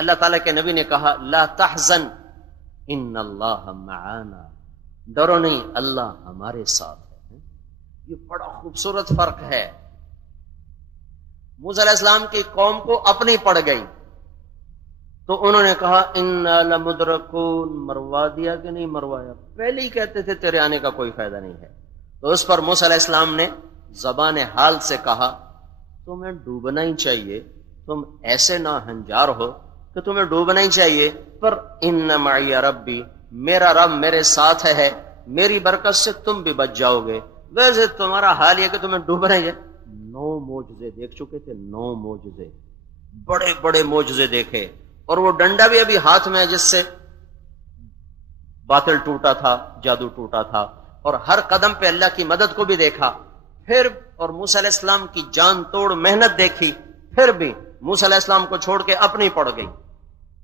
اللہ تعالیٰ کے نبی نے کہا لا تحزن ان اللہ معانا، ڈرو نہیں، اللہ ہمارے ساتھ ہے۔ یہ بڑا خوبصورت فرق ہے۔ موسیٰ علیہ السلام کی قوم کو اپنی پڑ گئی تو انہوں نے کہا انا لمدرکون، مروا دیا کہ نہیں مروایا؟ پہلے ہی کہتے تھے تیرے آنے کا کوئی فائدہ نہیں ہے۔ تو اس پر موسیٰ علیہ السلام نے زبان حال سے کہا تمہیں ڈوبنا ہی چاہیے، تم ایسے نہ ہنجار ہو کہ تمہیں ڈوبنا ہی چاہیے، پر ان معی ربی، میرا رب میرے ساتھ ہے، میری برکت سے تم بھی بچ جاؤ گے۔ ویسے تمہارا حال یہ کہ تمہیں ڈوبنا ہی ہے۔ 9 معجزے دیکھ چکے تھے، 9 معجزے، بڑے بڑے معجزے دیکھے، اور وہ ڈنڈا بھی ابھی ہاتھ میں ہے جس سے باطل ٹوٹا تھا، جادو ٹوٹا تھا، اور ہر قدم پہ اللہ کی مدد کو بھی دیکھا۔ پھر اور موسیٰ علیہ السلام کی جان توڑ محنت دیکھی، پھر بھی موسیٰ علیہ السلام کو چھوڑ کے اپنی پڑ گئی۔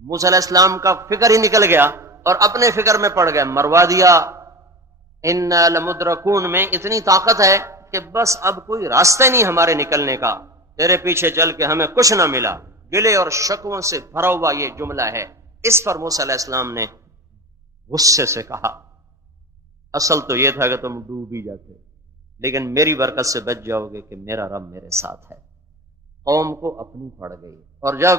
موسیٰ علیہ السلام کا فکر ہی نکل گیا اور اپنے فکر میں پڑ گیا، مروا دیا۔ ان لمدرکون میں اتنی طاقت ہے کہ بس اب کوئی راستہ نہیں ہمارے نکلنے کا، تیرے پیچھے چل کے ہمیں کچھ نہ ملا۔ گلے اور شکووں سے بھرا ہوا یہ جملہ ہے۔ اس پر موسیٰ علیہ السلام نے غصے سے کہا اصل تو یہ تھا کہ تم ڈوب ہی جاتے، لیکن میری برکت سے بچ جاؤ گے کہ میرا رب میرے ساتھ ہے۔ قوم کو اپنی پڑ گئی، اور جب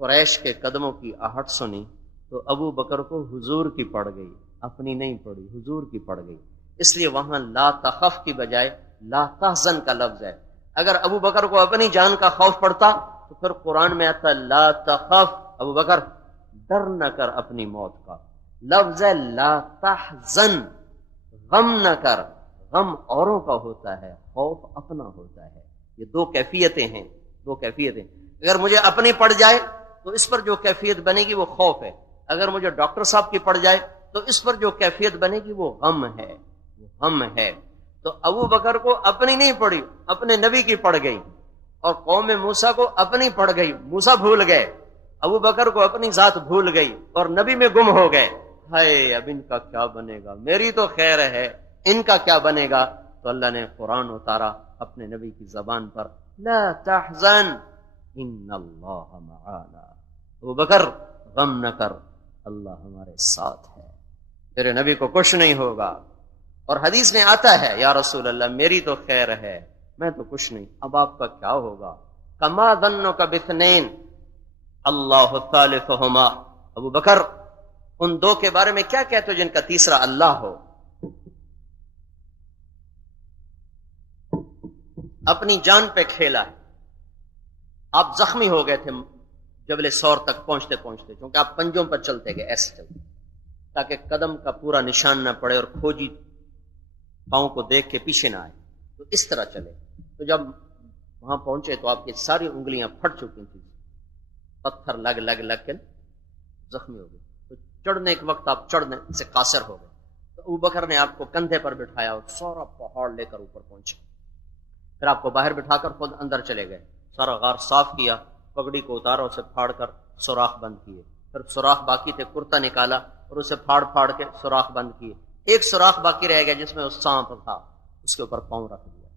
قریش کے قدموں کی آہٹ سنی تو ابو بکر کو حضور کی پڑ گئی، اپنی نہیں پڑی، حضور کی پڑ گئی۔ اس لیے وہاں لا تخف کی بجائے لا تحزن کا لفظ ہے۔ اگر ابو بکر کو اپنی جان کا خوف پڑتا تو پھر قرآن میں آتا لا تخف، ابو بکر ڈر نہ کر اپنی موت کا۔ لفظ ہے لا تحزن، غم نہ کر، غم اوروں کا ہوتا ہے، خوف اپنا ہوتا ہے۔ یہ 2 کیفیتیں ہیں، 2 کیفیتیں۔ اگر مجھے اپنی پڑ جائے تو اس پر جو کیفیت بنے گی وہ خوف ہے، اگر مجھے ڈاکٹر صاحب کی پڑ جائے تو اس پر جو کیفیت بنے گی وہ غم ہے، وہ غم ہے۔ تو ابو بکر کو اپنی نہیں پڑی، اپنے نبی کی پڑ گئی، اور قوم موسیٰ کو اپنی پڑ گئی، موسیٰ بھول گئے، ابو بکر کو اپنی ذات بھول گئی اور نبی میں گم ہو گئے۔ ہائے اب ان کا کیا بنے گا، میری تو خیر ہے، ان کا کیا بنے گا؟ تو اللہ نے قرآن اتارا اپنے نبی کی زبان پر لا تحزن ان اللہ معانا، ابو بکر غم نہ کر، اللہ ہمارے ساتھ ہے، تیرے نبی کو کچھ نہیں ہوگا۔ اور حدیث میں آتا ہے یا رسول اللہ میری تو خیر ہے، میں تو کچھ نہیں، اب آپ کا کیا ہوگا؟ کما ظنک باثنین اللہ ثالثہما، ابو بکر ان 2 کے بارے میں کیا کہتے ہو جن کا تیسرا اللہ ہو؟ اپنی جان پہ کھیلا ہے۔ آپ زخمی ہو گئے تھے جبل سور تک پہنچتے پہنچتے، کیونکہ آپ پنجوں پر چلتے گئے، ایسے چلتے تاکہ قدم کا پورا نشان نہ پڑے اور کھوجی پاؤں کو دیکھ کے پیچھے نہ آئے، تو اس طرح چلے۔ تو جب وہاں پہنچے تو آپ کی ساری انگلیاں پھٹ چکی تھیں، پتھر لگ لگ لگ کے زخمی ہو گئے۔ تو چڑھنے کے وقت آپ چڑھنے سے قاصر ہو گئے، تو ابو بکر نے آپ کو کندھے پر بٹھایا اور سارا پہاڑ لے کر اوپر پہنچے، پھر آپ کو باہر بٹھا کر خود اندر چلے گئے، سارا غار صاف کیا، پگڑی کو اتارا، اسے پھاڑ کر سوراخ بند کیے، پھر سوراخ باقی تھے، کرتا نکالا اور اسے پھاڑ پھاڑ کے سوراخ بند کیے، ایک سوراخ باقی رہ گیا جس میں وہ سانپ تھا، اس کے اوپر پاؤں رکھ دیا۔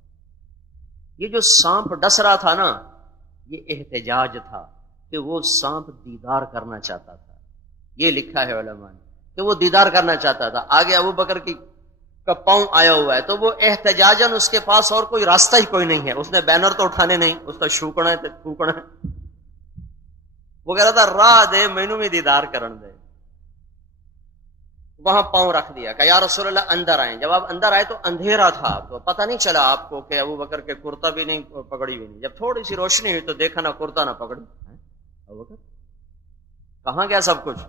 یہ جو سانپ ڈس رہا تھا نا، یہ احتجاج تھا کہ وہ سانپ دیدار کرنا چاہتا تھا، یہ لکھا ہے علماء نے کہ وہ دیدار کرنا چاہتا تھا۔ آگے ابو بکر کا پاؤں آیا ہوا ہے، تو وہ احتجاجاً اس کے پاس اور کوئی راستہ ہی کوئی نہیں ہے، اس نے بینر تو اٹھانے نہیں، اس کا شوکنا ہے ٹوکنا ہے، وہ کہہ رہا تھا راہ دے مینوں میں دیدار کرن دے۔ وہاں پاؤں رکھ دیا کہ یا رسول اللہ اندر آئیں۔ جب آپ اندر آئے تو اندھیرا تھا، تو پتہ نہیں چلا آپ کو کہ ابو بکر کے کرتا بھی نہیں پگڑی بھی نہیں۔ جب تھوڑی سی روشنی ہوئی تو دیکھا نہ کرتا نہ پگڑی، ابو بکر کہاں گیا سب کچھ؟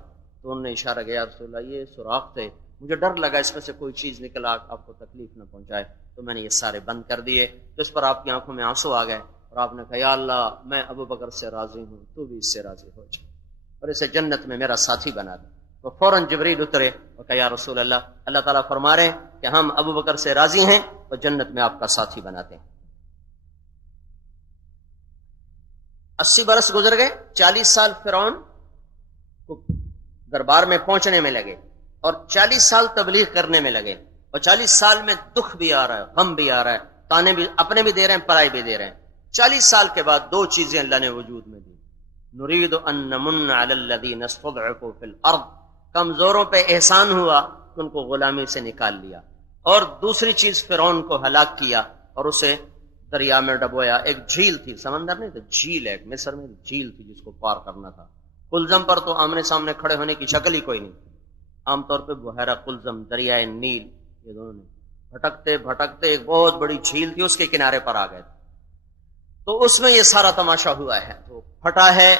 تو انہوں نے اشارہ کیا یا رسول اللہ یہ سوراخ تھے، مجھے ڈر لگا اس میں سے کوئی چیز نکلا آپ کو تکلیف نہ پہنچائے، تو میں نے یہ سارے بند کر دیے۔ تو اس پر آپ کی آنکھوں میں آنسو آ گئے اور آپ نے کہا یا اللہ میں ابو بکر سے راضی ہوں، تو بھی اس سے راضی ہو جائے اور اسے جنت میں میرا ساتھی بنا دے۔ تو فوراً جبریل اترے اور کہا یا رسول اللہ، اللہ تعالیٰ فرما رہے ہیں کہ ہم ابو بکر سے راضی ہیں اور جنت میں آپ کا ساتھی بناتے ہیں۔ 80 برس گزر گئے، 40 سال فرعون کو دربار میں پہنچنے میں لگے اور 40 سال تبلیغ کرنے میں لگے، اور 40 سال میں دکھ بھی آ رہا ہے، غم بھی آ رہا ہے، تانے بھی اپنے بھی دے رہے ہیں، پرائے بھی دے رہے ہیں۔ 40 سال کے بعد 2 چیزیں اللہ نے وجود میں دی، نريد ان نمن على الذين استضعفوا في الارض، کمزوروں پہ احسان ہوا کہ ان کو غلامی سے نکال لیا. اور دوسری چیز فرعون کو ہلاک کیا اور اسے دریا میں ڈبویا. ایک جھیل تھی، سمندر نہیں تھا، جھیل ہے، مصر میں جھیل تھی جس کو پار کرنا تھا. قلزم پر تو آمنے سامنے کھڑے ہونے کی شکل ہی کوئی نہیں. عام طور پہ بحیرہ قلزم، دریائے نیل، یہ دونوں نے بھٹکتے بھٹکتے ایک بہت بڑی جھیل تھی، اس کے کنارے پر آ گئے. تو اس میں یہ سارا تماشا ہوا ہے. تو پھٹا ہے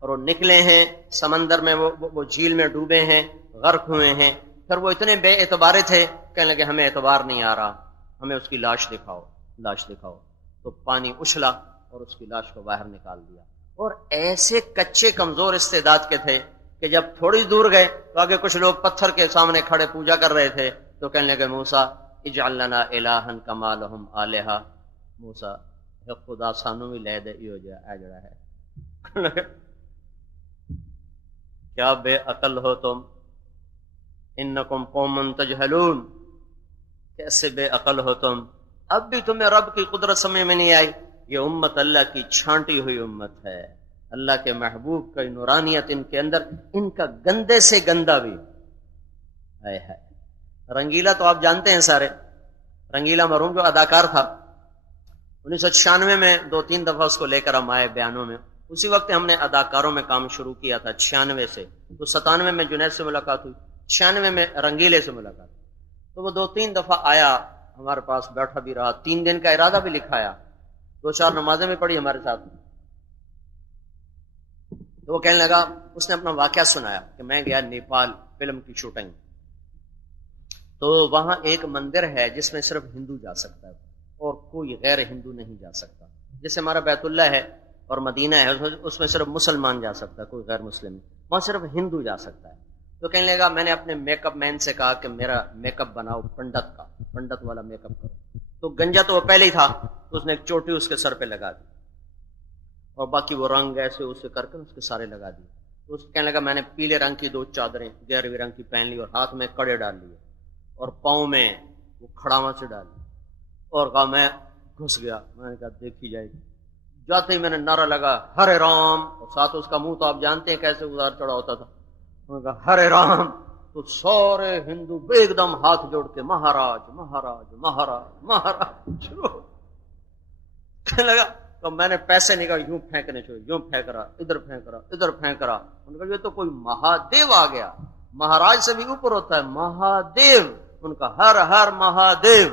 اور وہ نکلے ہیں سمندر میں، وہ جھیل میں ڈوبے ہیں، غرق ہوئے ہیں. پھر وہ اتنے بے اعتبارے تھے، کہنے لگے ہمیں اعتبار نہیں آ رہا، ہمیں اس کی لاش دکھاؤ، لاش دکھاؤ. تو پانی اچھلا اور اس کی لاش کو باہر نکال دیا. اور ایسے کچے کمزور استعداد کے تھے کہ جب تھوڑی دور گئے تو آگے کچھ لوگ پتھر کے سامنے کھڑے پوجا کر رہے تھے. تو کہنے لگے موسیٰ اجعل لنا الہا کما لہم آلہہ، موسیٰ خدا سانو بھی لے دے، یہ جڑا ہے کیا بے عقل ہو تم، انکم قوم تجہلون، کیسے بے عقل ہو تم، اب بھی تمہیں رب کی قدرت سمجھ میں نہیں آئی. یہ امت اللہ کی چھانٹی ہوئی امت ہے، اللہ کے محبوب کی نورانیت ان کے اندر، ان کا گندے سے گندا بھی ہے. رنگیلا تو آپ جانتے ہیں سارے، رنگیلا مرحوم جو اداکار تھا، 1996 میں 2-3 دفعہ اس کو لے کر ہم آئے بیانوں میں. اسی وقت ہم نے اداکاروں میں کام شروع کیا تھا 96 سے. تو 97 میں جنید سے ملاقات ہوئی، 96 میں رنگیلے سے ملاقات. تو وہ 2-3 دفعہ آیا ہمارے پاس، بیٹھا بھی رہا، 3 دن کا ارادہ بھی لکھایا، 2-4 نمازیں بھی پڑھی ہمارے ساتھ. تو وہ کہنے لگا، اس نے اپنا واقعہ سنایا کہ میں گیا نیپال فلم کی شوٹنگ. تو وہاں ایک مندر ہے جس میں صرف ہندو جا سکتا ہے اور کوئی غیر ہندو نہیں جا سکتا. جیسے ہمارا بیت اللہ ہے اور مدینہ ہے، اس میں صرف مسلمان جا سکتا ہے، کوئی غیر مسلم. وہاں صرف ہندو جا سکتا ہے. تو کہنے لگا میں نے اپنے میک اپ مین سے کہا کہ میرا میک اپ بناؤ پنڈت کا، پنڈت والا میک اپ کرو. تو گنجا تو وہ پہلے ہی تھا، تو اس نے ایک چوٹی اس کے سر پہ لگا دی اور باقی وہ رنگ ایسے اسے کر کے اس کے سارے لگا دیے. تو اس کہنے لگا میں نے پیلے رنگ کی 2 چادریں گیرویں رنگ کی پہن لی اور ہاتھ میں کڑے ڈال لیے اور پاؤں میں وہ کھڑاواں سے ڈال لی اور کہا میں گھس گیا. میں نے کہا دیکھی جائے گی. جاتے ہی میں نے نعرہ لگا ہرے رام، اور ساتھ اس کا منہ تو آپ جانتے ہیں کیسے ادار چڑھا ہوتا تھا. میں نے کہا ہرے رام. تو سارے ہندو ایک دم ہاتھ جوڑ کے مہاراج مہاراج مہاراج مہاراج کہنے لگا. تو میں نے پیسے نکال یوں پھینکنے چھوڑے، یوں پھینک رہا، ادھر پھینک رہا، ادھر پھینک رہا. ان کا یہ تو کوئی مہادیو آ گیا، مہاراج سے بھی اوپر ہوتا ہے مہادیو. ان کا ہر ہر مہادیو،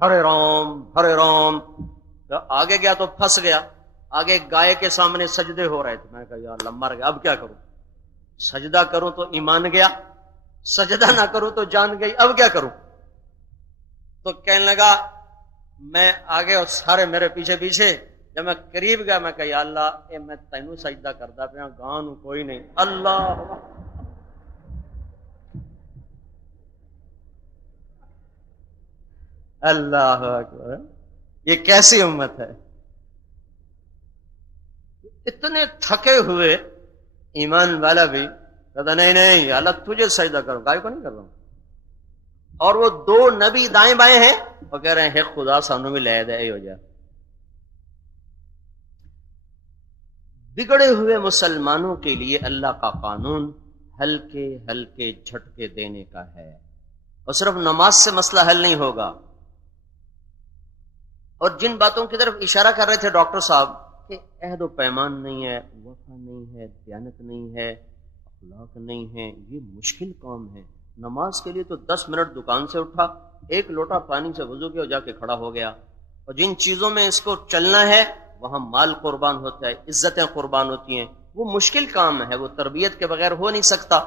ہرے رام ہرے رام. آگے گیا تو پھنس گیا. آگے گائے کے سامنے سجدے ہو رہے تھے. میں نے کہا یا اللہ مر گیا، اب کیا کروں؟ سجدہ کروں تو ایمان گیا، سجدہ نہ کروں تو جان گئی، اب کیا کروں؟ تو کہنے لگا میں آگے اور سارے میرے پیچھے پیچھے. جب میں قریب گیا میں کہا یا اللہ اے میں تینوں سجدہ کرتا پیا، گان کوئی نہیں. اللہ اللہ اکبر. یہ کیسی امت ہے؟ اتنے تھکے ہوئے ایمان والا بھی کہتا نہیں نہیں اللہ تجھے سجدہ کرو، گائے کو نہیں کر رہا ہوں. اور وہ 2 نبی دائیں بائیں ہیں وہ کہہ رہے ہیں خدا سانو بھی لے دے ہو جائے. بگڑے ہوئے مسلمانوں کے لیے اللہ کا قانون ہلکے ہلکے جھٹکے دینے کا ہے، اور صرف نماز سے مسئلہ حل نہیں ہوگا. اور جن باتوں کی طرف اشارہ کر رہے تھے ڈاکٹر صاحب کہ عہد و پیمان نہیں ہے، وفا نہیں ہے، دیانت نہیں ہے، اخلاق نہیں ہے، یہ مشکل کام ہے. نماز کے لیے تو 10 منٹ دکان سے اٹھا، 1 لوٹا پانی سے وضو کیا اور جا کے کھڑا ہو گیا. اور جن چیزوں میں اس کو چلنا ہے وہاں مال قربان ہوتا ہے، عزتیں قربان ہوتی ہیں. وہ مشکل کام ہے، وہ تربیت کے بغیر ہو نہیں سکتا،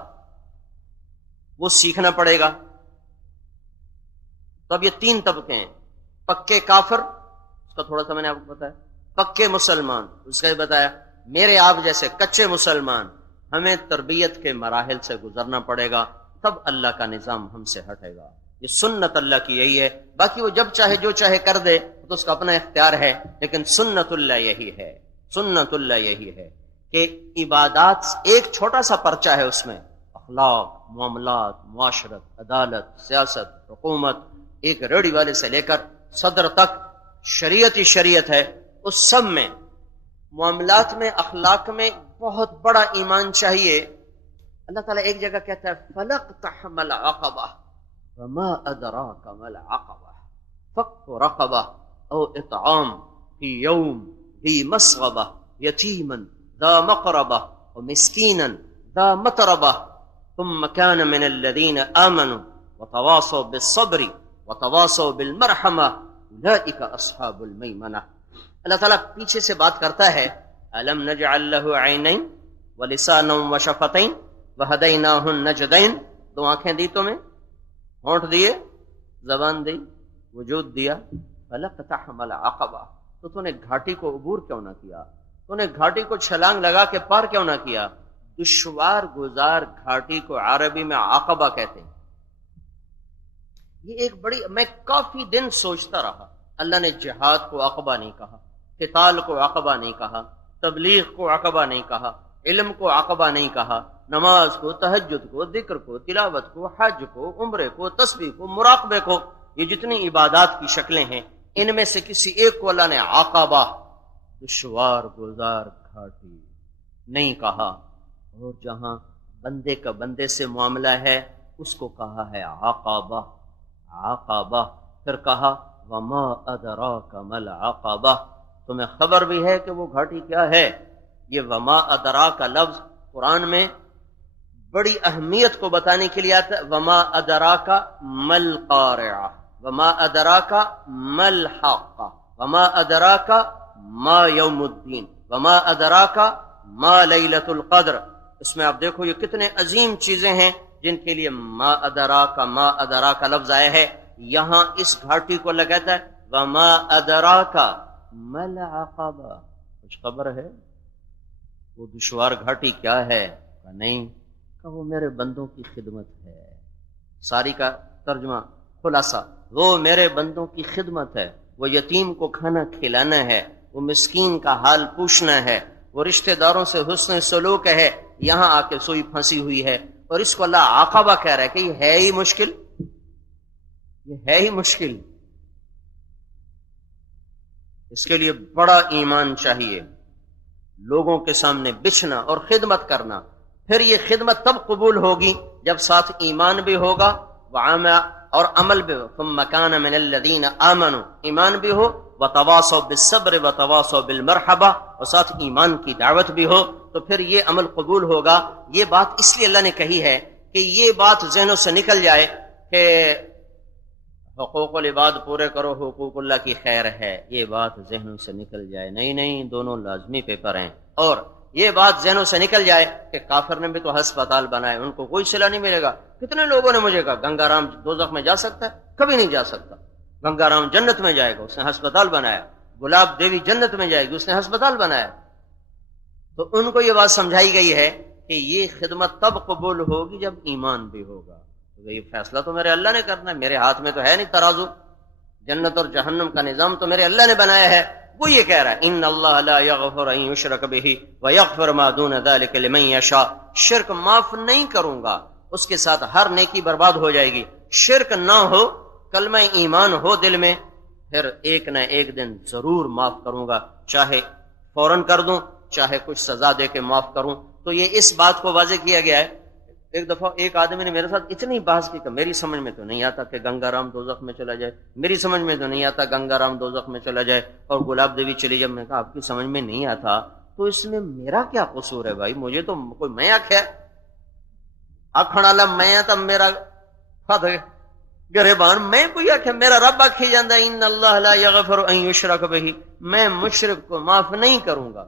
وہ سیکھنا پڑے گا. تو اب یہ 3 طبقے ہیں. پکے کافر، اس کا تھوڑا سا میں نے آپ کو بتایا، پکے مسلمان اس کا ہی بتایا، میرے آپ جیسے کچے مسلمان. ہمیں تربیت کے مراحل سے گزرنا پڑے گا، تب اللہ کا نظام ہم سے ہٹے گا. یہ سنت اللہ کی یہی ہے. باقی وہ جب چاہے جو چاہے کر دے تو اس کا اپنا اختیار ہے، لیکن سنت اللہ یہی ہے. سنت اللہ یہی ہے کہ عبادات ایک چھوٹا سا پرچہ ہے، اس میں اخلاق، معاملات، معاشرت، عدالت، سیاست، حکومت، ایک ریڑھی والے سے لے کر صدر تک شریعت ہی شریعت ہے. اس سب میں معاملات میں، اخلاق میں بہت بڑا ایمان چاہیے. اللہ تعالیٰ ایک جگہ کہتا ہے فَلَقْتَحَمَ الْعَقَبَةَ وَمَا أَدْرَاكَ مَا الْعَقَبَةُ فَكُّ رَقَبَةٍ أَوْ إِطْعَامٌ فِي يَوْمٍ ذِي مَسْغَبَةٍ يَتِيمًا ذَا مَقْرَبَةٍ وَمِسْكِينًا ذَا مَتْرَبَةٍ ثُمَّ كَانَ مِنَ الَّذِينَ آمَنُوا وَتَوَاصَوْا بِالصَّبْرِ وَتَوَاصَوْا بِالْمَرْحَمَةِ أُولَئِكَ أَصْحَابُ الْمَيْمَنَةِ. اللہ تعالیٰ پیچھے سے بات کرتا ہے أَلَمْ نَجْعَلْ لَهُ عَيْنَيْنِ وَلِسَانًا وَشَفَتَيْنِ وَهَدَيْنَاهُ النَّجْدَيْنِ. دو آنکھیں دی تمہیں, ہونٹ دیے, زبان دی, وجود دیا. فَلَقْتَحَمَ الْعَقَبَةَ, تو نے گھاٹی کو عبور کیوں نہ کیا؟ تو نے گھاٹی کو چھلانگ لگا کے پار کیوں نہ کیا؟ دشوار گزار گھاٹی کو عربی میں عقبہ کہتے ہیں. یہ ایک بڑی, میں کافی دن سوچتا رہا. اللہ نے جہاد کو عقبہ نہیں کہا, قتال کو عقبہ نہیں کہا, تبلیغ کو عقبہ نہیں کہا, علم کو عقبہ نہیں کہا, نماز کو, تہجد کو, ذکر کو, تلاوت کو, حج کو, عمرے کو, تسبیح کو, مراقبے کو, یہ جتنی عبادات کی شکلیں ہیں ان میں سے کسی ایک کو اللہ نے عقبہ, دشوار گزار گھاٹی نہیں کہا. اور جہاں بندے کا بندے سے معاملہ ہے اس کو کہا ہے عقبہ. عقبہ پھر کہا وما ادراک ما العقبہ, تمہیں خبر بھی ہے کہ وہ گھاٹی کیا ہے؟ یہ وما ادراک کا لفظ قرآن میں بڑی اہمیت کو بتانے کے لیے آتا ہے. وما ادراک ما القارعہ, وما ادراک ما الحاقہ, وما ادراک ما یوم الدین, وما ادراک ما لیلۃ القدر. اس میں آپ دیکھو یہ کتنے عظیم چیزیں ہیں جن کے لیے ما ادراک لفظ آیا ہے. یہاں اس گھاٹی کو اللہ کہتا ہے وما ادراک ما العقبہ, کچھ خبر ہے وہ دشوار گھاٹی کیا ہے؟ کہ نہیں, کہ وہ میرے بندوں کی خدمت ہے. ساری کا ترجمہ خلاصہ, وہ میرے بندوں کی خدمت ہے. وہ یتیم کو کھانا کھلانا ہے, وہ مسکین کا حال پوچھنا ہے, وہ رشتہ داروں سے حسن سلوک ہے. یہاں آ کے سوئی پھنسی ہوئی ہے اور اس کو اللہ عقبہ کہہ رہا ہے کہ یہ ہے ہی مشکل, یہ ہے ہی مشکل. اس کے لیے بڑا ایمان چاہیے, لوگوں کے سامنے بچھنا اور خدمت کرنا. پھر یہ خدمت تب قبول ہوگی جب ساتھ ایمان بھی ہوگا اور عمل بھی ہو. ثم كان من الذين آمنوا, ایمان بھی ہو, وتواصوا بالصبر وتواصوا بالمرحمہ, اور ساتھ ایمان کی دعوت بھی ہو, تو پھر یہ عمل قبول ہوگا. یہ بات اس لیے اللہ نے کہی ہے کہ یہ بات ذہنوں سے نکل جائے کہ حقوق العباد پورے کرو, حقوق اللہ کی خیر ہے. یہ بات ذہنوں سے نکل جائے, نہیں دونوں لازمی پیپر ہیں. اور یہ بات ذہنوں سے نکل جائے کہ کافر نے بھی تو ہسپتال بنائے, ان کو کوئی صلہ نہیں ملے گا. کتنے لوگوں نے مجھے کہا گنگا رام دوزخ میں جا سکتا ہے؟ کبھی نہیں جا سکتا. گنگا رام جنت میں جائے گا, اس نے ہسپتال بنایا. گلاب دیوی جنت میں جائے گی, اس نے ہسپتال بنایا. تو ان کو یہ بات سمجھائی گئی ہے کہ یہ خدمت تب قبول ہوگی جب ایمان بھی ہوگا. یہ فیصلہ تو میرے اللہ نے کرنا ہے, میرے ہاتھ میں تو ہے نہیں ترازو. جنت اور جہنم کا نظام تو میرے اللہ نے بنایا ہے. وہ یہ کہہ رہا ہے ان اللہ لا یغفر ان یشرک بہ ویغفر ما دون ذلک لمن یشاء, شرک معاف نہیں کروں گا, اس کے ساتھ ہر نیکی برباد ہو جائے گی. شرک نہ ہو, کلمہ ایمان ہو دل میں, پھر ایک نہ ایک دن ضرور معاف کروں گا, چاہے فوراً کر دوں, چاہے کچھ سزا دے کے معاف کروں. تو یہ اس بات کو واضح کیا گیا ہے. ایک دفعہ ایک آدمی نے میرے ساتھ اتنی بحث کی کہ میری سمجھ میں تو نہیں آتا کہ گنگا رام دوزخ میں چلا جائے, میری سمجھ میں تو نہیں آتا گنگا رام دوزخ میں چلا جائے اور گلاب دیوی چلی جائے. میں نے کہا آپ کی سمجھ میں نہیں آتا تو اس میں میرا کیا قصور ہے بھائی؟ مجھے تو کوئی میں آخیا آخنا لا میں تو میرا گریبان میں کوئی آخیا, میرا رب آخی جانا ان اللہ لا یغفر ان یشرک بہ, میں مشرک کو معاف نہیں کروں گا.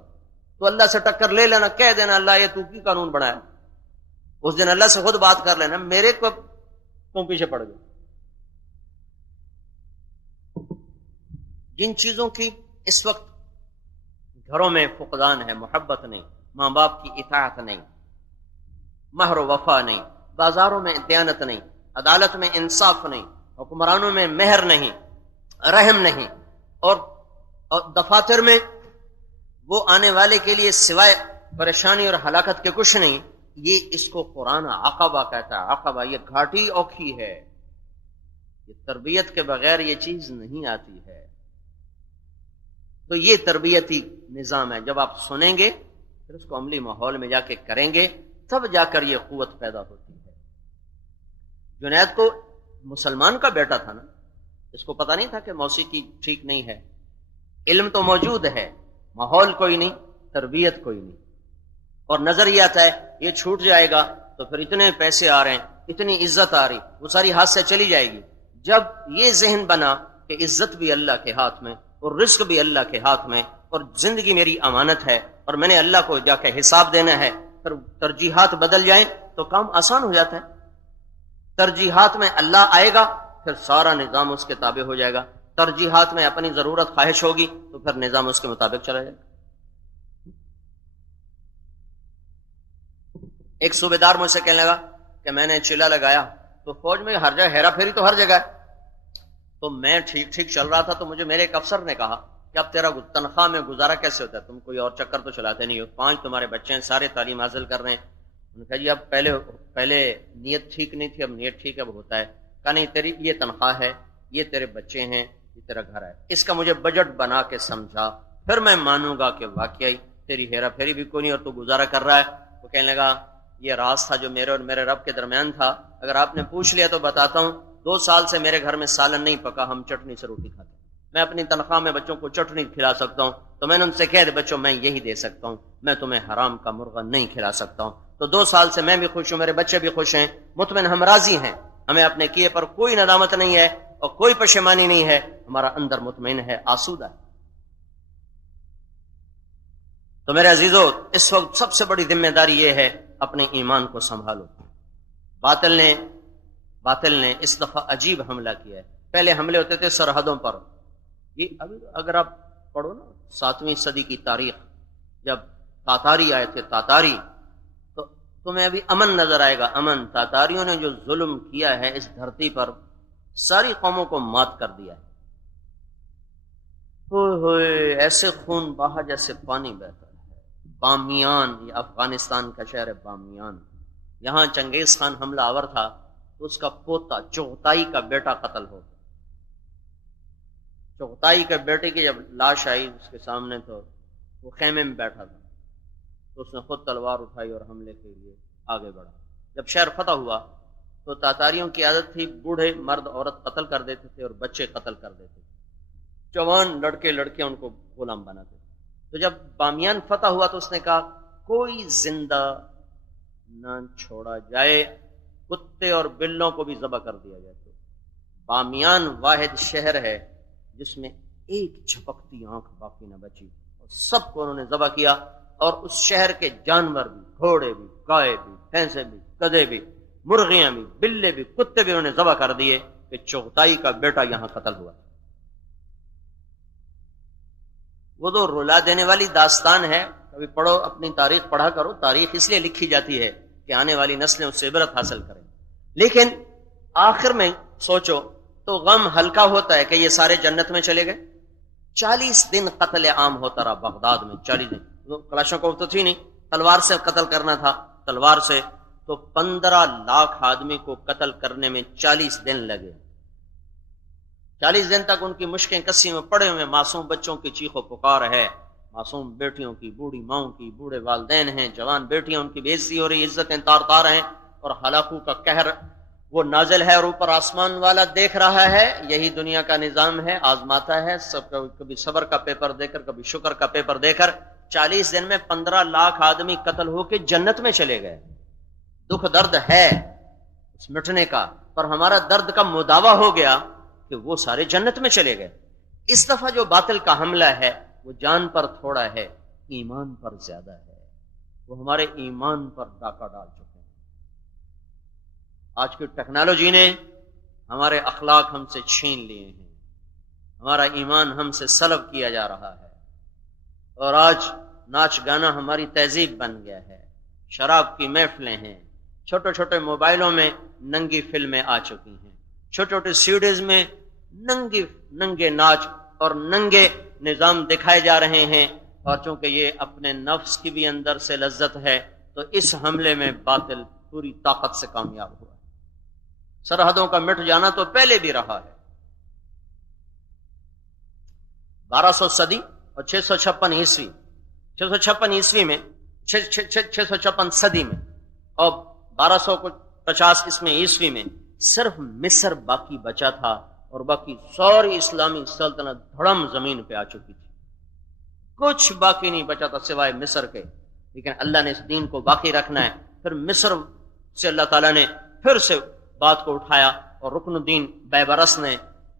تو اللہ سے ٹکر لے لینا, کہہ دینا اللہ یہ تو کی قانون بنایا. اس دن اللہ سے خود بات کر لینا, میرے کو تم پیچھے پڑ گئے. جن چیزوں کی اس وقت گھروں میں فقدان ہے, محبت نہیں, ماں باپ کی اطاعت نہیں, مہر و وفا نہیں, بازاروں میں دیانت نہیں, عدالت میں انصاف نہیں, حکمرانوں میں مہر نہیں, رحم نہیں, اور دفاتر میں وہ آنے والے کے لیے سوائے پریشانی اور ہلاکت کے کچھ نہیں. یہ اس کو قرآن عقبہ کہتا ہے. عقبہ یہ گھاٹی اوکھی ہے, یہ تربیت کے بغیر یہ چیز نہیں آتی ہے. تو یہ تربیتی نظام ہے. جب آپ سنیں گے پھر اس کو عملی ماحول میں جا کے کریں گے، تب جا کر یہ قوت پیدا ہوتی ہے۔ جنید کو مسلمان کا بیٹا تھا نا، اس کو پتا نہیں تھا کہ موسیقی ٹھیک نہیں ہے، علم تو موجود ہے، ماحول کوئی نہیں، تربیت کوئی نہیں، اور نظر یہ آتا ہے یہ چھوٹ جائے گا تو پھر اتنے پیسے آ رہے ہیں، اتنی عزت آ رہی، وہ ساری ہاتھ سے چلی جائے گی۔ جب یہ ذہن بنا کہ عزت بھی اللہ کے ہاتھ میں اور رزق بھی اللہ کے ہاتھ میں اور زندگی میری امانت ہے اور میں نے اللہ کو جا کے حساب دینا ہے، پھر ترجیحات بدل جائیں تو کام آسان ہو جاتا ہے۔ ترجیحات میں اللہ آئے گا پھر سارا نظام اس کے تابع ہو جائے گا، ترجیحات میں اپنی ضرورت خواہش ہوگی تو پھر نظام اس کے مطابق چلا جائے گا۔ ایک صوبے دار مجھ سے کہنے لگا کہ میں نے چلہ لگایا تو فوج میں ہر جگہ ہیرا پھیری تو ہر جگہ ہے، تو میں ٹھیک ٹھیک چل رہا تھا تو مجھے میرے ایک افسر نے کہا کہ اب تیرا تنخواہ میں گزارا کیسے ہوتا ہے، تم کوئی اور چکر تو چلاتے نہیں ہو، 5 تمہارے بچے ہیں، سارے تعلیم حاصل کر رہے ہیں۔ انہوں نے کہا جی اب پہلے نیت ٹھیک نہیں تھی، اب نیت ٹھیک اب ہوتا ہے۔ کہا نہیں، تیری یہ تنخواہ ہے، یہ تیرے بچے ہیں، یہ تیرا گھر ہے، اس کا مجھے بجٹ بنا کے سمجھا، پھر میں مانوں گا کہ واقعی تیری ہیرا پھیری بھی کوئی نہیں اور تو گزارا کر رہا ہے۔ وہ کہنے لگا یہ راز تھا جو میرے اور میرے رب کے درمیان تھا، اگر آپ نے پوچھ لیا تو بتاتا ہوں، 2 سال سے میرے گھر میں سالن نہیں پکا، ہم چٹنی سے روٹی کھاتے ہیں، میں اپنی تنخواہ میں بچوں کو چٹنی کھلا سکتا ہوں، تو میں نے ان سے کہہ دیا بچوں میں یہی دے سکتا ہوں، میں تمہیں حرام کا مرغہ نہیں کھلا سکتا ہوں۔ تو 2 سال سے میں بھی خوش ہوں، میرے بچے بھی خوش ہیں، مطمئن، ہم راضی ہیں، ہمیں اپنے کیے پر کوئی ندامت نہیں ہے اور کوئی پشیمانی نہیں ہے، ہمارا اندر مطمئن ہے، آسودہ ہے۔ تو میرے عزیزو، اس وقت سب سے بڑی ذمہ داری یہ ہے اپنے ایمان کو سنبھالو۔ باطل نے اس دفعہ عجیب حملہ کیا ہے۔ پہلے حملے ہوتے تھے سرحدوں پر، یہ اگر آپ پڑھو نا 7ویں صدی کی تاریخ، جب تاتاری آئے تھے، تاتاری، تو تمہیں ابھی امن نظر آئے گا، امن۔ تاتاریوں نے جو ظلم کیا ہے اس دھرتی پر، ساری قوموں کو مات کر دیا ہے۔ ہوئے ایسے خون بہا جیسے پانی بہتا ہے۔ بامیان، یہ افغانستان کا شہر ہے بامیان، یہاں چنگیز خان حملہ آور تھا تو اس کا پوتا چغتائی کا بیٹا قتل ہو گیا۔ چغتائی کے بیٹے کی جب لاش آئی اس کے سامنے تو وہ خیمے میں بیٹھا تھا، تو اس نے خود تلوار اٹھائی اور حملے کے لیے آگے بڑھا۔ جب شہر فتح ہوا تو تاتاریوں کی عادت تھی بوڑھے مرد عورت قتل کر دیتے تھے اور بچے قتل کر دیتے تھے، جوان لڑکے لڑکیاں ان کو غلام بناتے تھے۔ تو جب بامیان فتح ہوا تو اس نے کہا کوئی زندہ نہ چھوڑا جائے، کتے اور بلوں کو بھی ذبح کر دیا جائے۔ تو بامیان واحد شہر ہے جس میں ایک جھپکتی آنکھ باقی نہ بچی، اور سب کو انہوں نے ذبح کیا، اور اس شہر کے جانور بھی، گھوڑے بھی، گائے بھی، بھینسیں بھی، گدھے بھی، مرغیاں بھی، بلے بھی، کتے بھی انہوں نے ذبح کر دیے کہ چغتائی کا بیٹا یہاں قتل ہوا۔ وہ تو رلا دینے والی داستان ہے، کبھی پڑھو، اپنی تاریخ پڑھا کرو، تاریخ اس لیے لکھی جاتی ہے کہ آنے والی نسلیں اس سے عبرت حاصل کریں۔ لیکن آخر میں سوچو تو غم ہلکا ہوتا ہے کہ یہ سارے جنت میں چلے گئے۔ 40 دن قتل عام ہوتا رہا بغداد میں، 40 دن، کلاشنکوف تو تھی نہیں، تلوار سے قتل کرنا تھا، تلوار سے، تو 15 لاکھ آدمی کو قتل کرنے میں 40 دن لگے۔ 40 دن تک ان کی مشکیں کسی میں پڑے ہوئے، معصوم بچوں کی چیخ و پکار ہے، معصوم بیٹیوں کی، بوڑھی ماؤں کی، بوڑھے والدین ہیں، جوان بیٹیاں، ان کی بے عزتی ہو رہی، عزتیں تار تار ہیں، اور ہلاکو کا قہر وہ نازل ہے، اور اوپر آسمان والا دیکھ رہا ہے۔ یہی دنیا کا نظام ہے، آزماتا ہے سب، کبھی صبر کا پیپر دے کر، کبھی شکر کا پیپر دے کر۔ 40 دن میں 15 لاکھ آدمی قتل ہو کے جنت میں چلے گئے۔ دکھ درد ہے اس مٹنے کا، پر ہمارا درد کا مداوا ہو گیا کہ وہ سارے جنت میں چلے گئے۔ اس دفعہ جو باطل کا حملہ ہے وہ جان پر تھوڑا ہے، ایمان پر زیادہ ہے، وہ ہمارے ایمان پر ڈاکہ ڈال چکے ہیں۔ آج کی ٹیکنالوجی نے ہمارے اخلاق ہم سے چھین لیے ہیں، ہمارا ایمان ہم سے سلب کیا جا رہا ہے، اور آج ناچ گانا ہماری تہذیب بن گیا ہے، شراب کی محفلیں ہیں، چھوٹے چھوٹے موبائلوں میں ننگی فلمیں آ چکی ہیں، چھوٹے چھوٹے سیڈیز میں ننگے ناچ اور ننگے نظام دکھائے جا رہے ہیں، اور چونکہ یہ اپنے نفس کی بھی اندر سے لذت ہے تو اس حملے میں باطل پوری طاقت سے کامیاب ہوا۔ سرحدوں کا مٹ جانا تو پہلے بھی رہا ہے۔ 1200 صدی اور 656 عیسوی، 656 عیسوی میں 656 صدی میں اور 1250 اس میں عیسوی میں صرف مصر باقی بچا تھا اور باقی ساری اسلامی سلطنت دھڑم زمین پہ آ چکی تھی. کچھ باقی نہیں بچا تھا سوائے مصر کے. لیکن اللہ نے اس دین کو باقی رکھنا ہے. پھر مصر سے اللہ تعالیٰ نے پھر سے بات کو اٹھایا اور رکن الدین بیبرس نے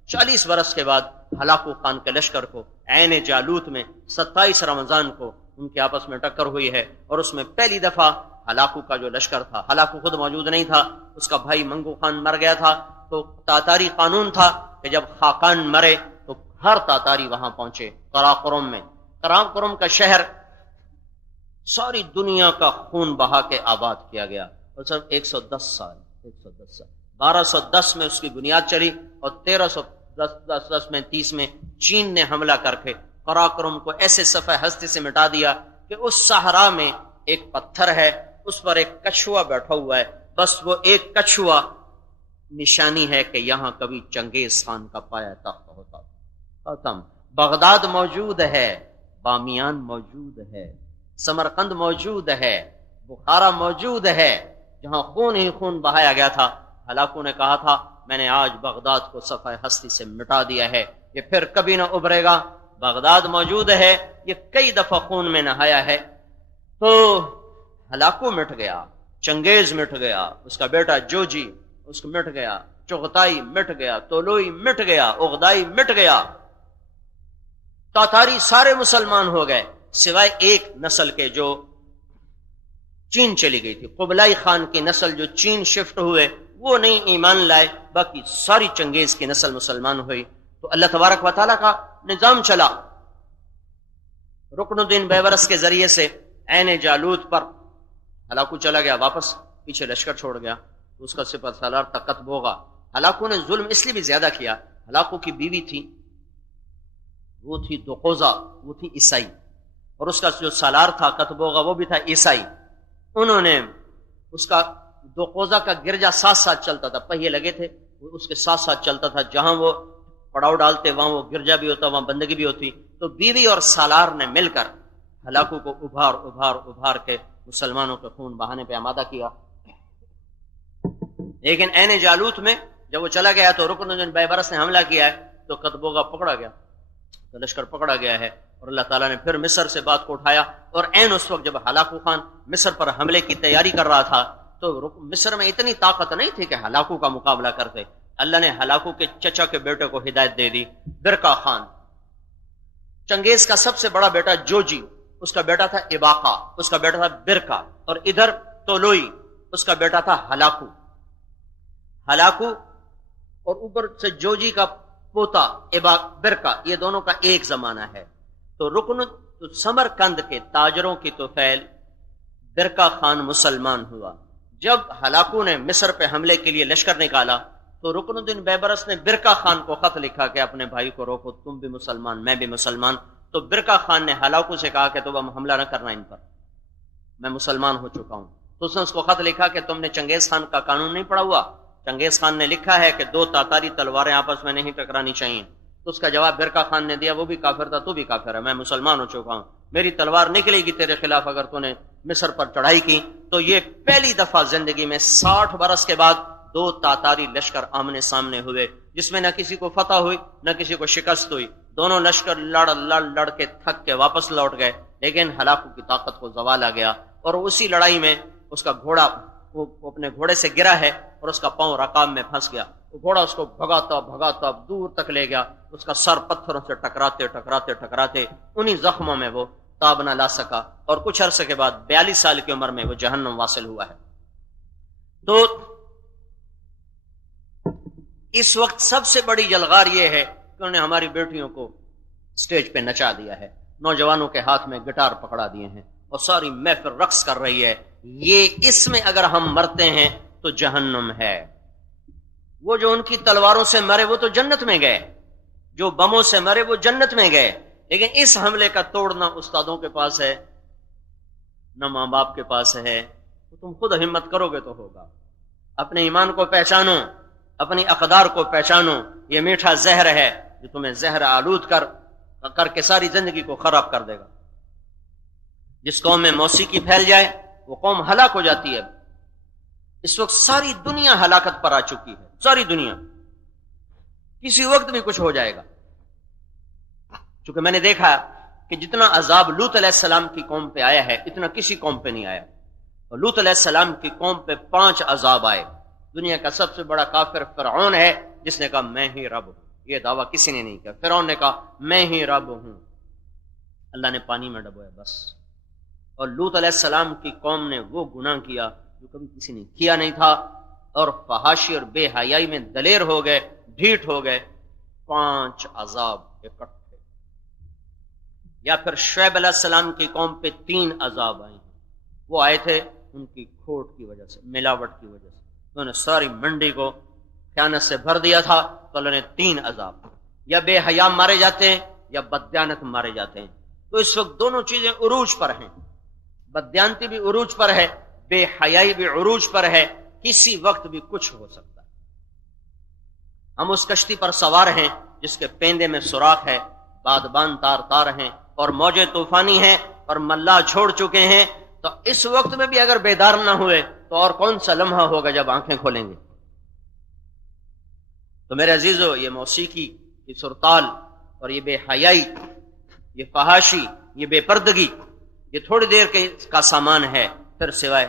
40 برس کے بعد ہلاکو خان کے لشکر کو عین جالوت میں 27 رمضان کو ان کے آپس میں ٹکر ہوئی ہے. اور اس میں پہلی دفعہ ہلاکو کا جو لشکر تھا، ہلاکو خود موجود نہیں تھا، اس کا بھائی منگو خان مر گیا تھا. تو تاتاری قانون تھا کہ جب خاقان مرے تو ہر تاتاری وہاں پہنچے. قراقرم میں، قراقرم کا شہر ساری دنیا کا خون بہا کے آباد کیا گیا اور صرف 110 سال 1210 میں اس کی بنیاد چلی اور 1310 میں 30 میں چین نے حملہ کر کے قراقرم کو ایسے صفحہ ہستی سے مٹا دیا کہ اس صحرا میں ایک پتھر ہے، اس پر ایک کچھوا بیٹھا ہوا ہے. بس وہ ایک کچھوا نشانی ہے کہ یہاں کبھی چنگیز خان کا پایا تخت ہوتا. ختم. بغداد موجود ہے، بامیان موجود ہے، سمرقند موجود ہے، بخارا موجود ہے، جہاں خون ہی خون بہایا گیا تھا. ہلاکو نے کہا تھا میں نے آج بغداد کو صفحہ ہستی سے مٹا دیا ہے، یہ پھر کبھی نہ ابھرے گا. بغداد موجود ہے، یہ کئی دفعہ خون میں نہایا ہے. تو ہلاکو مٹ گیا، چنگیز مٹ گیا، اس کا بیٹا جوجی اس کو مٹ گیا، چغتائی مٹ گیا، تولوئی مٹ گیا، اغدائی مٹ گیا. تاتاری سارے مسلمان ہو گئے سوائے ایک نسل کے جو چین چلی گئی تھی. قبلائی خان کی نسل جو چین شفٹ ہوئے وہ نہیں ایمان لائے، باقی ساری چنگیز کی نسل مسلمان ہوئی. تو اللہ تبارک و تعالیٰ کا نظام چلا. رکن الدین بیبرس کے ذریعے سے عین جالوت پر ہلاکو چلا گیا، واپس پیچھے لشکر چھوڑ گیا. اس کا سپہ سالار تھا کتبوغا. ہلاکو نے ظلم اس لیے بھی زیادہ کیا، ہلاکو کی بیوی تھی، وہ تھی دوقوزہ، وہ تھی عیسائی، اور اس کا جو سالار تھا کتبوغا وہ بھی تھا عیسائی. انہوں نے اس کا دوقوزہ کا گرجا ساتھ ساتھ چلتا تھا، پہیے لگے تھے، وہ اس کے ساتھ ساتھ چلتا تھا. جہاں وہ پڑاؤ ڈالتے وہاں وہ گرجا بھی ہوتا، وہاں بندگی بھی ہوتی. تو بیوی اور سالار نے مل کر ہلاکو کو ابھار کے مسلمانوں کے خون بہانے پہ آمادہ کیا. لیکن عین جالوت میں جب وہ چلا گیا تو رکن الدین بیبرس نے حملہ کیا ہے تو کتبوغا پکڑا گیا، تو لشکر پکڑا گیا ہے. اور اللہ تعالیٰ نے پھر مصر سے بات کو اٹھایا. اور عین اس وقت جب ہلاکو خان مصر پر حملے کی تیاری کر رہا تھا تو مصر میں اتنی طاقت نہیں تھی کہ ہلاکو کا مقابلہ کرتے. اللہ نے ہلاکو کے چچا کے بیٹے کو ہدایت دے دی، برکا خان. چنگیز کا سب سے بڑا بیٹا جوجی، اس کا بیٹا تھا اباقا، اس کا بیٹا تھا برکا. اور ادھر تولوئی، اس کا بیٹا تھا ہلاکو. اور اوپر سے جوجی کا پوتا برکا، یہ دونوں کا ایک زمانہ ہے. تو سمرقند کے تاجروں کی توفیل برکا خان مسلمان ہوا. جب ہلاکو نے مصر پہ حملے کے لیے لشکر نکالا تو رکن الدین بیبرس نے برکا خان کو خط لکھا کہ اپنے بھائی کو روکو، تم بھی مسلمان میں بھی مسلمان. تو برکا خان نے ہلاکو سے کہا کہ تم حملہ نہ کرنا ان پر، میں مسلمان ہو چکا ہوں. تو اس نے اس کو خط لکھا کہ تم نے چنگیز خان کا قانون نہیں پڑھا ہوا. چنگیز خان نے لکھا ہے کہ 2 تاتاری تلواریں آپس میں نہیں ٹکرانی چاہیے. تو اس کا جواب برکا خان نے دیا وہ بھی کافر تھا، تو بھی کافر ہے، میں مسلمان ہو چکا ہوں، میری تلوار نکلے گی تیرے خلاف اگر تو نے مصر پر چڑھائی کی. تو یہ پہلی دفعہ زندگی میں 60 برس کے بعد 2 تاتاری لشکر آمنے سامنے ہوئے، جس میں نہ کسی کو فتح ہوئی نہ کسی کو شکست ہوئی. دونوں لشکر لڑ کے تھک کے واپس لوٹ گئے. لیکن ہلاکو کی طاقت کو زوال آ گیا اور اسی لڑائی میں اس کا گھوڑا وہ اپنے گھوڑے سے گرا ہے اور اس کا پاؤں رکاب میں پھنس گیا. وہ گھوڑا اس کو بھگاتا دور تک لے گیا. اس کا سر پتھروں سے ٹکراتے انہی زخموں میں وہ تاب نہ لا سکا اور کچھ عرصے کے بعد 42 سال کی عمر میں وہ جہنم واصل ہوا ہے. تو اس وقت سب سے بڑی جلغار یہ ہے کہ انہوں نے ہماری بیٹیوں کو سٹیج پہ نچا دیا ہے، نوجوانوں کے ہاتھ میں گٹار پکڑا دیے ہیں اور ساری محفل رقص کر رہی ہے. یہ اس میں اگر ہم مرتے ہیں تو جہنم ہے. وہ جو ان کی تلواروں سے مرے وہ تو جنت میں گئے، جو بموں سے مرے وہ جنت میں گئے. لیکن اس حملے کا توڑنا استادوں کے پاس ہے نہ ماں باپ کے پاس ہے. تو تم خود ہمت کرو گے تو ہوگا. اپنے ایمان کو پہچانو، اپنی اقدار کو پہچانو. یہ میٹھا زہر ہے جو تمہیں زہر آلود کر کے ساری زندگی کو خراب کر دے گا. جس قوم میں موسیقی پھیل جائے وہ قوم ہلاک ہو جاتی ہے. اس وقت ساری دنیا ہلاکت پر آ چکی ہے، ساری دنیا، کسی وقت بھی کچھ ہو جائے گا. چونکہ میں نے دیکھا کہ جتنا عذاب لوط علیہ السلام کی قوم پہ آیا ہے اتنا کسی قوم پہ نہیں آیا. اور لوط علیہ السلام کی قوم پہ 5 عذاب آئے. دنیا کا سب سے بڑا کافر فرعون ہے جس نے کہا میں ہی رب ہوں. یہ دعویٰ کسی نے نہیں کیا. فرعون نے کہا میں ہی رب ہوں. اللہ نے پانی میں ڈبویا بس. اور لوط علیہ السلام کی قوم نے وہ گناہ کیا جو کبھی کسی نے کیا نہیں تھا، اور فحاشی اور بے حیائی میں دلیر ہو گئے، ڈھیٹ ہو گئے. 5 عذاب اکٹھے. یا پھر شعیب علیہ السلام کی قوم پہ 3 عذاب آئے ہیں. وہ آئے تھے ان کی کھوٹ کی وجہ سے، ملاوٹ کی وجہ سے. انہوں نے ساری منڈی کو خیانت سے بھر دیا تھا تو اللہ نے 3 عذاب. یا بے حیا مارے جاتے ہیں یا بددیانت مارے جاتے ہیں. تو اس وقت دونوں چیزیں عروج پر ہیں. بددیانتی بھی عروج پر ہے، بے حیائی بھی عروج پر ہے. کسی وقت بھی کچھ ہو سکتا ہے. ہم اس کشتی پر سوار ہیں جس کے پیندے میں سوراخ ہے، بادبان تار تار ہیں اور موجیں طوفانی ہیں اور ملا چھوڑ چکے ہیں. تو اس وقت میں بھی اگر بیدار نہ ہوئے تو اور کون سا لمحہ ہوگا جب آنکھیں کھولیں گے. تو میرے عزیزو، یہ موسیقی کی سرتال اور یہ بے حیائی، یہ فحاشی، یہ بے پردگی، یہ تھوڑی دیر کا سامان ہے. پھر سوائے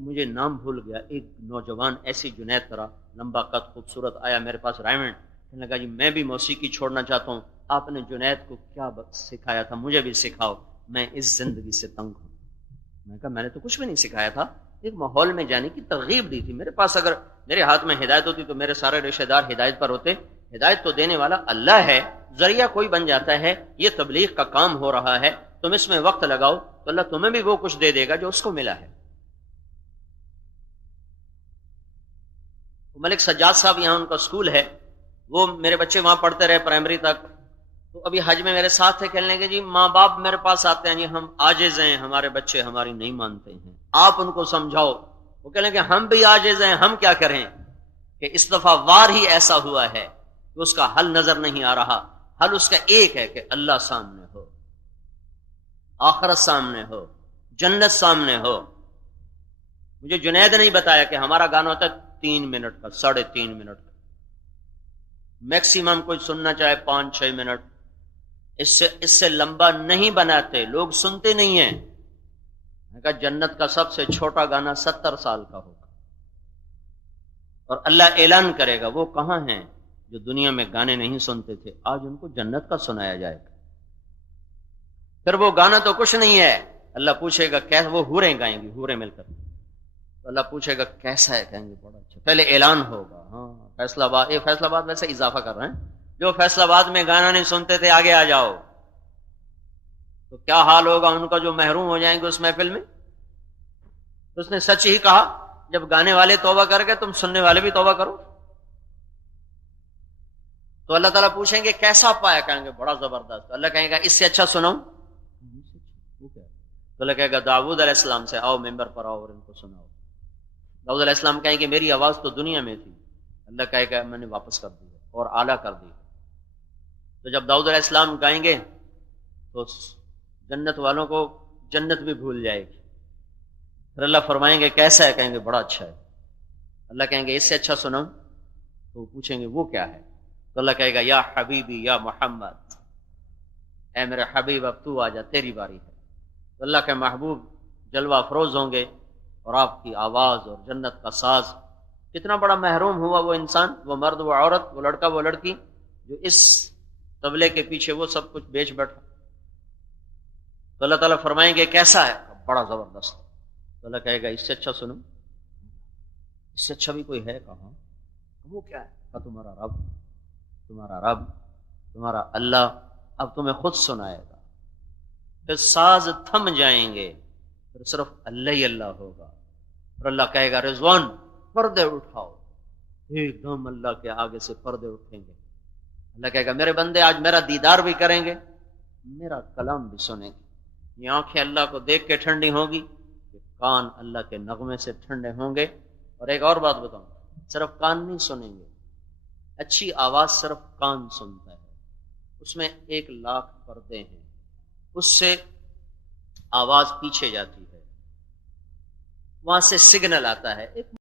مجھے نام بھول گیا، ایک نوجوان ایسی جنید طرح لمبا قد خوبصورت آیا میرے پاس رائمنڈ، کہنے لگا جی میں بھی موسیقی چھوڑنا چاہتا ہوں. آپ نے جنید کو کیا سکھایا تھا مجھے بھی سکھاؤ، میں اس زندگی سے تنگ ہوں. میں نے کہا میں نے تو کچھ بھی نہیں سکھایا تھا، ایک ماحول میں جانے کی ترغیب دی تھی. میرے پاس اگر میرے ہاتھ میں ہدایت ہوتی تو میرے سارے رشتہ دار ہدایت پر ہوتے. ہدایت تو دینے والا اللہ ہے، ذریعہ کوئی بن جاتا ہے. یہ تبلیغ کا کام ہو رہا ہے، تم اس میں وقت لگاؤ تو اللہ تمہیں بھی وہ کچھ دے دے گا جو اس کو ملا ہے. ملک سجاد صاحب یہاں ان کا اسکول ہے، وہ میرے بچے وہاں پڑھتے رہے پرائمری تک. تو ابھی حج میں میرے ساتھ تھے، کہنے کے جی ماں باپ میرے پاس آتے ہیں جی ہم عاجز ہیں، ہمارے بچے ہماری نہیں مانتے ہیں، آپ ان کو سمجھاؤ. وہ کہنے کہ ہم بھی عاجز ہیں، ہم کیا کریں کہ اس دفعہ وار ہی ایسا ہوا ہے کہ اس کا حل نظر نہیں آ رہا. حل اس کا ایک ہے کہ اللہ سامنے ہو، آخرت سامنے ہو، جنت سامنے ہو. مجھے جنید نہیں بتایا کہ ہمارا گانا ہوتا ہے 3 منٹ کا، 3.5 منٹ کا، میکسیمم کوئی سننا چاہے 5-6 منٹ، اس سے لمبا نہیں بناتے، لوگ سنتے نہیں ہیں. میں کہا جنت کا سب سے چھوٹا گانا 70 سال کا ہوگا، اور اللہ اعلان کرے گا وہ کہاں ہیں جو دنیا میں گانے نہیں سنتے تھے، آج ان کو جنت کا سنایا جائے گا. پھر وہ گانا تو کچھ نہیں ہے. اللہ پوچھے گا کیسا، وہ حوریں گائیں گی، حوریں مل کر. تو اللہ پوچھے گا کیسا ہے، کہیں گے بڑا اچھا. پہلے اعلان ہوگا، ہاں فیصلہ آباد، یہ فیصلہ آباد ویسے اضافہ کر رہے ہیں، جو فیصلہ آباد میں گانا نہیں سنتے تھے آگے آ جاؤ. تو کیا حال ہوگا ان کا جو محروم ہو جائیں گے اس محفل میں. تو اس نے سچ ہی کہا، جب گانے والے توبہ کر کے تم سننے والے بھی توبہ کرو. تو اللہ تعالیٰ پوچھیں گے کیسا پایا، کہیں گے بڑا زبردست. اللہ کہیں گا اس سے اچھا سناؤں. تو اللہ کہے گا داؤد علیہ السلام سے آؤ ممبر پر آؤ اور ان کو سناؤ. داؤد علیہ السلام کہیں کہ میری آواز تو دنیا میں تھی. اللہ کہے گا میں نے واپس کر دی اور اعلیٰ کر دی. تو جب داؤد علیہ السلام گائیں گے تو جنت والوں کو جنت بھی بھول جائے گی. پھر اللہ فرمائیں گے کیسا ہے، کہیں گے بڑا اچھا ہے. اللہ کہیں گے اس سے اچھا سناؤں. تو پوچھیں گے وہ کیا ہے. تو اللہ کہے گا یا حبیبی یا محمد، اے میرے حبیب اب تو آ جا، تیری باری ہے. تو اللہ کے محبوب جلوہ افروز ہوں گے اور آپ کی آواز اور جنت کا ساز. کتنا بڑا محروم ہوا وہ انسان، وہ مرد، وہ عورت، وہ لڑکا، وہ لڑکی جو اس طبلے کے پیچھے وہ سب کچھ بیچ بیٹھا. تو اللہ تعالیٰ فرمائیں گے کیسا ہے، بڑا زبردست. تو اللہ کہے گا اس سے اچھا سنو. اس سے اچھا بھی کوئی ہے کہاں. وہ کیا ہے، کہ تمہارا رب، تمہارا رب، تمہارا اللہ اب تمہیں خود سنائے گا. پھر ساز تھم جائیں گے، پھر صرف اللہ ہی اللہ ہوگا. پھر اللہ کہے گا رضوان پردے اٹھاؤ. ایک دم اللہ کے آگے سے پردے اٹھیں گے. اللہ کہے گا میرے بندے آج میرا دیدار بھی کریں گے، میرا کلام بھی سنیں گے. یہ آنکھیں اللہ کو دیکھ کے ٹھنڈی ہوں گی، کان اللہ کے نغمے سے ٹھنڈے ہوں گے. اور ایک اور بات بتاؤں، صرف کان نہیں سنیں گے. اچھی آواز صرف کان سنتا ہے، اس میں 1,00,000 پردے ہیں. اس سے آواز پیچھے جاتی ہے، وہاں سے سگنل آتا ہے، ایک